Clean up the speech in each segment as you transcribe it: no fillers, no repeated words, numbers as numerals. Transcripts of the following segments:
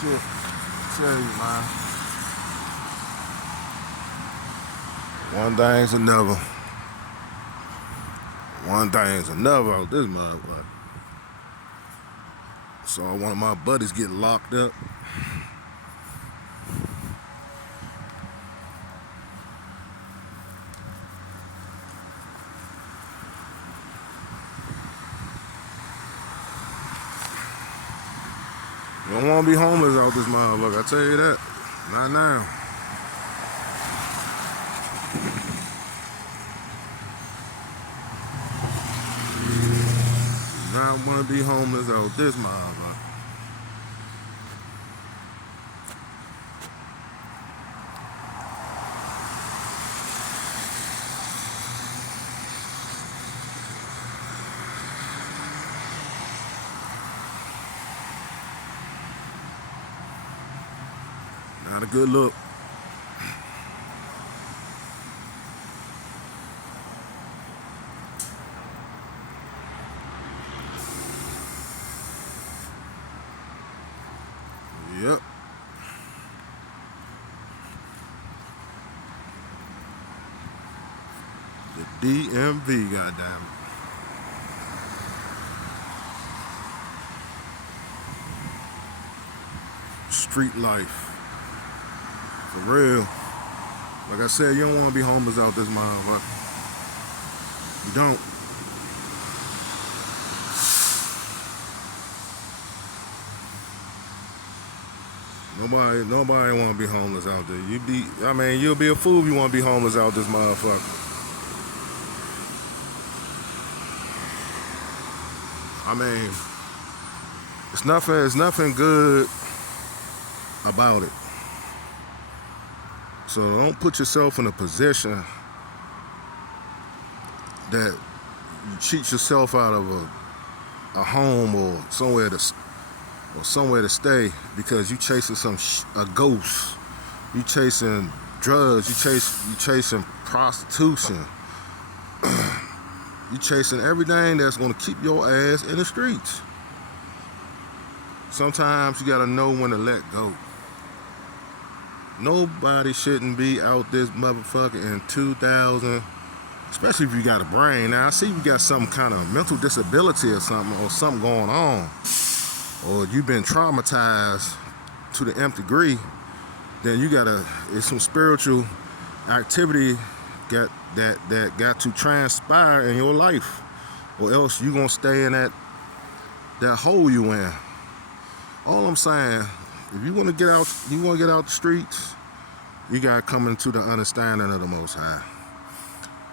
shit. Tell you, man. One thing's another. One thing's another out this motherfucker. So one of my buddies get locked up. You don't want to be homeless out this motherfucker, I tell you that. Not now. Not want to be homeless out this motherfucker. Not a good look. Yep. The DMV, goddamn it. Street life. For real. Like I said, you don't want to be homeless out this motherfucker. You don't. Nobody want to be homeless out there. You'll be a fool if you want to be homeless out this motherfucker. I mean, it's nothing good about it. So don't put yourself in a position that you cheat yourself out of a home or somewhere to stay because you chasing a ghost. You chasing drugs. You chasing prostitution. You chasing everything that's gonna keep your ass in the streets. Sometimes you gotta know when to let go. Nobody shouldn't be out this motherfucker in 2000, especially if you got a brain. Now I see you got some kind of mental disability or something going on, or you've been traumatized to the nth degree. Then it's some spiritual activity that got to transpire in your life, or else you gonna stay in that hole you in. All I'm saying, if you want to get out the streets, you got to come into the understanding of the Most High.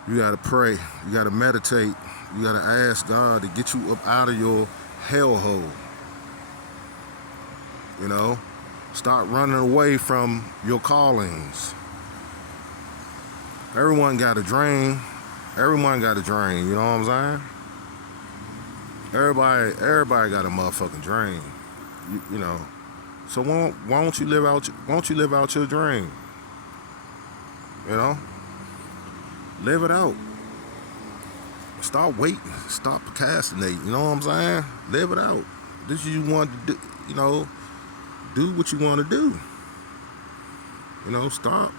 You got to pray. You got to meditate. You got to ask God to get you up out of your hellhole. You know, start running away from your callings. Everyone got a dream. Everyone got a dream. You know what I'm saying? Everybody got a motherfucking dream. You know. So why don't you live out your dream? You know? Live it out. Stop waiting. Stop procrastinating. You know what I'm saying? Live it out. This you want to do, you know, do what you want to do. You know, stop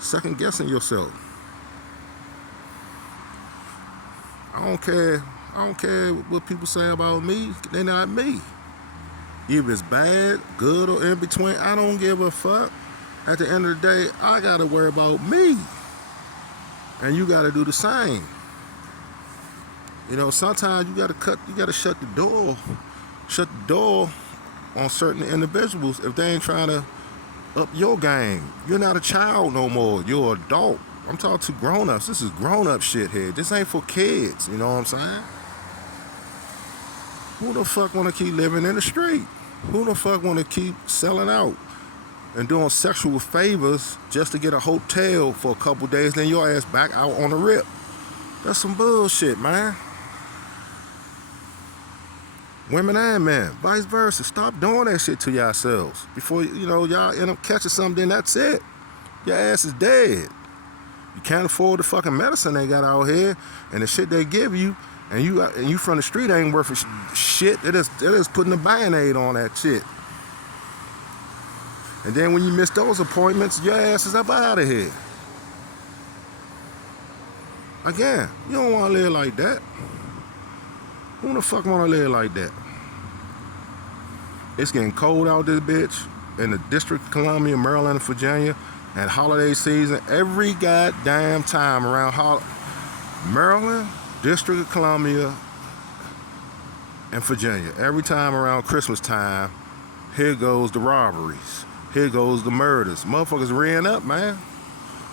second guessing yourself. I don't care what people say about me. They're not me. Either it's bad, good, or in between, I don't give a fuck. At the end of the day, I gotta worry about me. And you gotta do the same. You know, sometimes you gotta shut the door on certain individuals if they ain't trying to up your game. You're not a child no more. You're an adult. I'm talking to grown-ups. This is grown-up shit here. This ain't for kids. You know what I'm saying? Who the fuck want to keep living in the street? Who the fuck want to keep selling out and doing sexual favors just to get a hotel for a couple days, then your ass back out on the rip? That's some bullshit, man. Women and men, vice versa. Stop doing that shit to yourselves. Before, y'all end up catching something, then that's it. Your ass is dead. You can't afford the fucking medicine they got out here, and the shit they give you and you from the street ain't worth shit. It is putting a Band-Aid on that shit. And then when you miss those appointments, your ass is up out of here. Again, you don't want to live like that. Who the fuck want to live like that? It's getting cold out this bitch in the District of Columbia, Maryland, and Virginia, and holiday season. Every goddamn time around Maryland, District of Columbia, and Virginia. Every time around Christmas time, here goes the robberies. Here goes the murders. Motherfuckers ran up, man.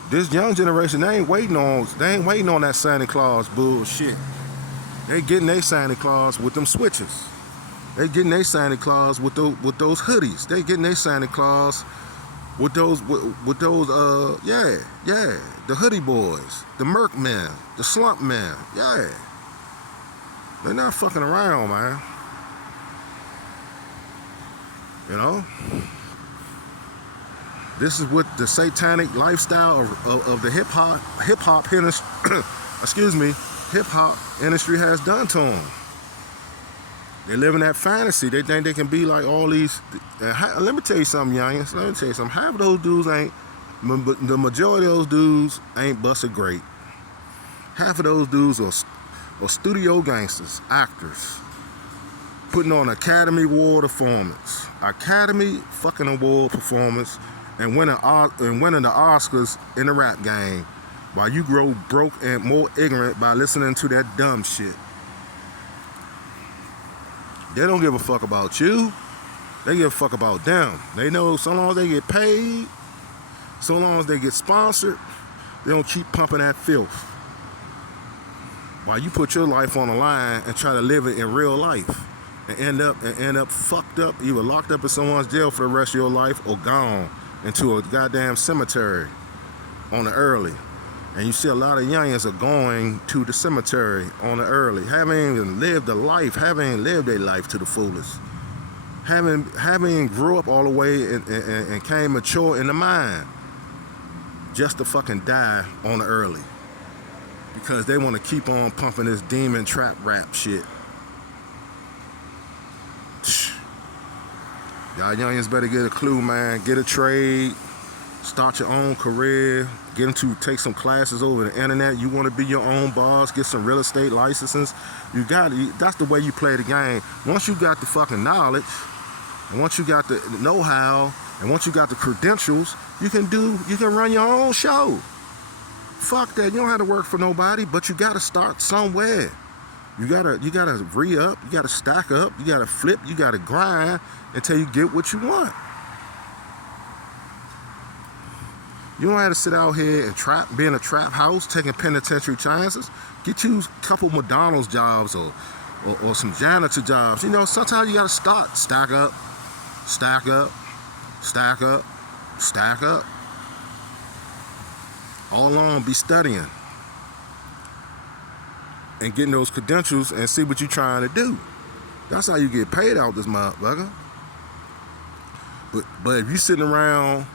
This young generation, they ain't waiting on that Santa Claus bullshit. They getting their Santa Claus with them switches. They getting their Santa Claus with those hoodies. They getting their Santa Claus with those the hoodie boys, the Merc men, the slump men. Yeah. They're not fucking around, man. You know? This is what the satanic lifestyle of the hip hop industry has done to them. They live in that fantasy. They think they can be like all these. Let me tell you something, youngins. Let me tell you something. Half of those dudes the majority of those dudes ain't busted great. Half of those dudes are studio gangsters, actors, putting on Academy Award performance, and winning the Oscars in the rap game, while you grow broke and more ignorant by listening to that dumb shit. They don't give a fuck about you. They give a fuck about them. They know so long as they get paid, so long as they get sponsored, they don't keep pumping that filth. While you put your life on the line and try to live it in real life and end up fucked up, either locked up in someone's jail for the rest of your life or gone into a goddamn cemetery on the early. And you see a lot of youngins are going to the cemetery on the early, haven't even lived their life to the fullest. Haven't grew up all the way and came mature in the mind just to fucking die on the early. Because they want to keep on pumping this demon trap rap shit. Y'all youngins better get a clue, man. Get a trade. Start your own career. Get them to take some classes over the internet. You want to be your own boss. Get some real estate licenses. That's the way you play the game. Once you got the fucking knowledge, and once you got the know-how, and once you got the credentials, you can run your own show. Fuck that. You don't have to work for nobody, but you got to start somewhere. You gotta re-up. You gotta stack up. You gotta flip. You gotta grind until you get what you want. You don't have to sit out here and be in a trap house taking penitentiary chances. Get you a couple McDonald's jobs or some janitor jobs. You know, sometimes you gotta start. Stack up, stack up, stack up, stack up. All along, be studying and getting those credentials and see what you're trying to do. That's how you get paid out this motherfucker. But if you sitting around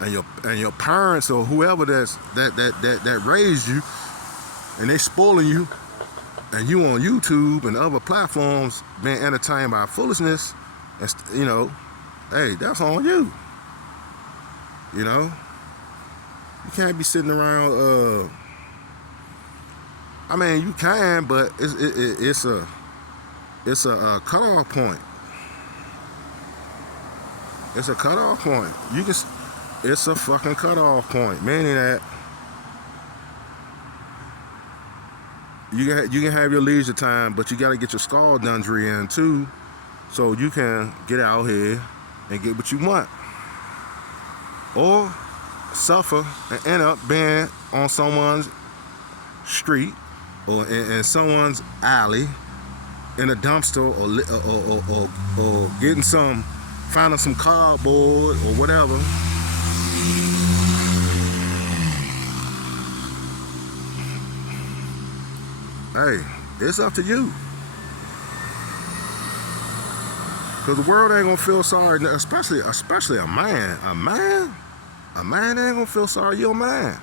and your parents or whoever that raised you, and they spoiling you, and you on YouTube and other platforms being entertained by foolishness, and you know, hey, that's on you. You know, you can't be sitting around. I mean, you can, but it's a cutoff point. It's a cutoff point. It's a fucking cutoff point, meaning that you can have your leisure time, but you got to get your skullduggery in too, so you can get out here and get what you want, or suffer and end up being on someone's street or in someone's alley in a dumpster or finding some cardboard or whatever. Hey, it's up to you. Cause the world ain't gonna feel sorry, especially a man. A man ain't gonna feel sorry. You're a man.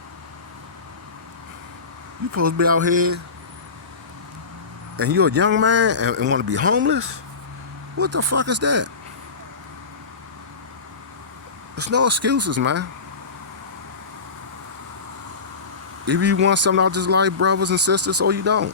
You supposed to be out here and you're a young man and want to be homeless, what the fuck is that? There's no excuses, man. Either you want something out this life, brothers and sisters, or you don't.